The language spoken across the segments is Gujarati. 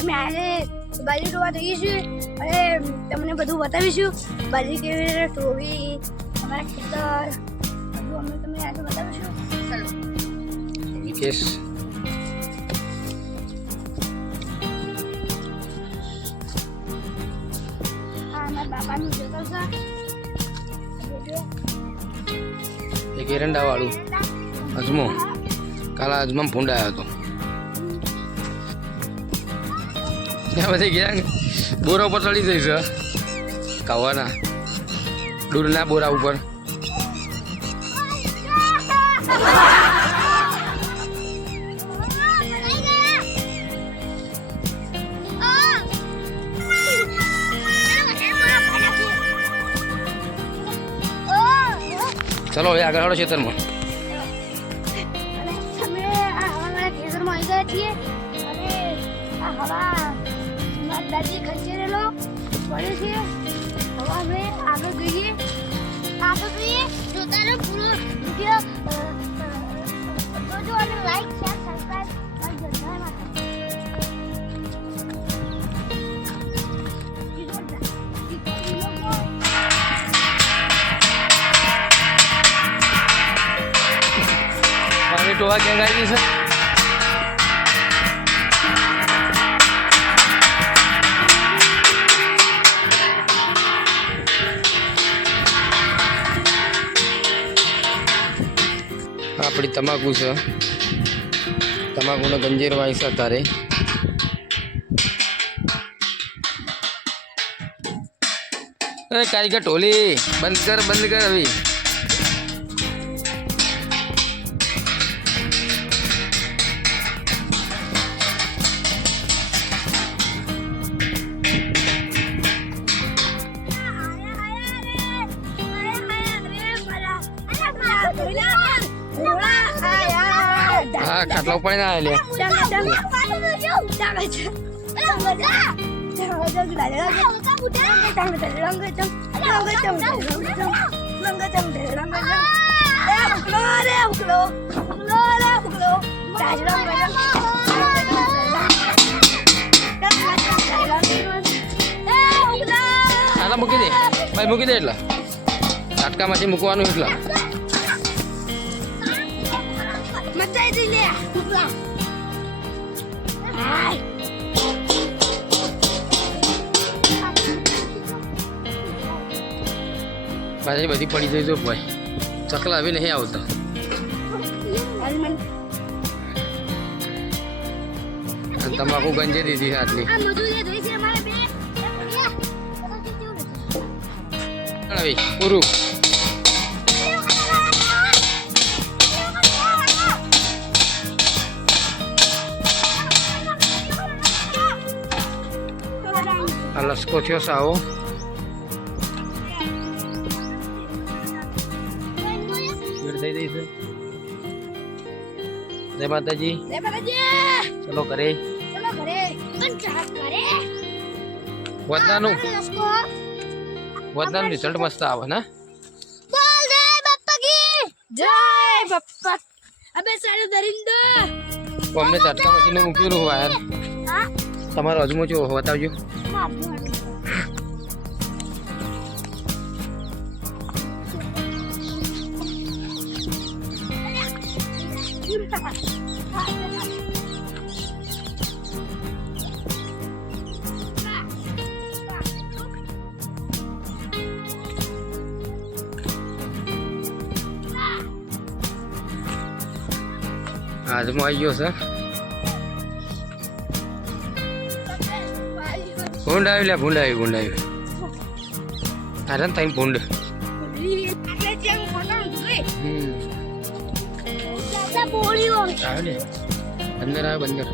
અમે આજે બાજરી જોવા જઈએ છીએ અને તમને બધું બતાવીશું. બાજરી કેવી રીતે ટોવી, અમારા ખેતર બધું અમે તમને આજે બતાવીશું. ચાલો વિકેશ આ અમારા બાપાનું ખેતર છે. એક એરંડા વાળું અજમો કાલા અજમા ભૂંડ આવ્યો હતો ત્યાં પછી ગયા બોરા ઉપર ચડી જઈશ કાવાના દૂરના બોરા ઉપર. ચલો હવે આગળ હાલો ખેતરમાં. અમે આ હવાના ખેતરમાં આવી ગયા છીએ અને આ હવા દાદી ખંચેરેલો પડે છે. હવે અમે આગળ જઈએ જોતા રહો પૂરો વિડીયો જોજો અને લાઈક શેર સબસ્ક્રાઇબ કરજો. જય માતા. પાણી ટોવા ક્યાં ગાઈ છે. આપણી તમાકુ છે, તમાકુનો ગંજીર વાય છે અત્યારે. અરે કારીગર ટોલી બંધ કર હવે. હા ખાટલા ઉપર ના લે હાલા મૂકી દે ભાઈ, મૂકી દે. એટલા ઝાટકામાંથી મૂકવાનું એટલા પાછી બધી પડી જઈ. જો ભાઈ ચકલા આવી નહીં આવતા. તમાકુ ગંજી દીધી આટલી પૂરું. આ લસકો થયો સાવો. થઈ ગઈ છે. જય માતાજી. ચલો ઘરે. વતનાનું રિઝલ્ટ મસ્ત આવે ને. અમને ઝટકા મશીન મૂક્યું વાયર. તમારો અજમો જો બતાવજો. આજમાં આવી ગયો છે. ભૂંડ આવી લે, ભૂંડ આવી. અરે તાઈ ભૂંડ. આવે અંદર આવે બંદર.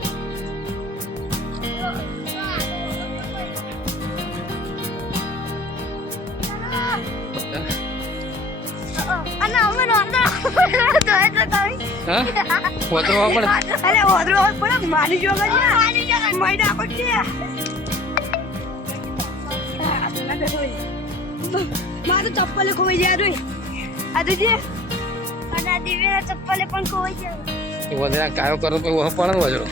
મારું ચપ્પલ ખોવાઈ જાય. આ દીદી અને આ દિવ્યા ચપ્પલ પણ ખોવાઈ જાય. વધરા કાયો કરો તો પણ વજરો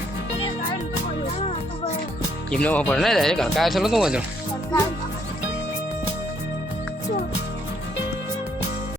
એમને પડે ને ડાયરેક્ટ હડકા ચલો તો વાંચો સરકાર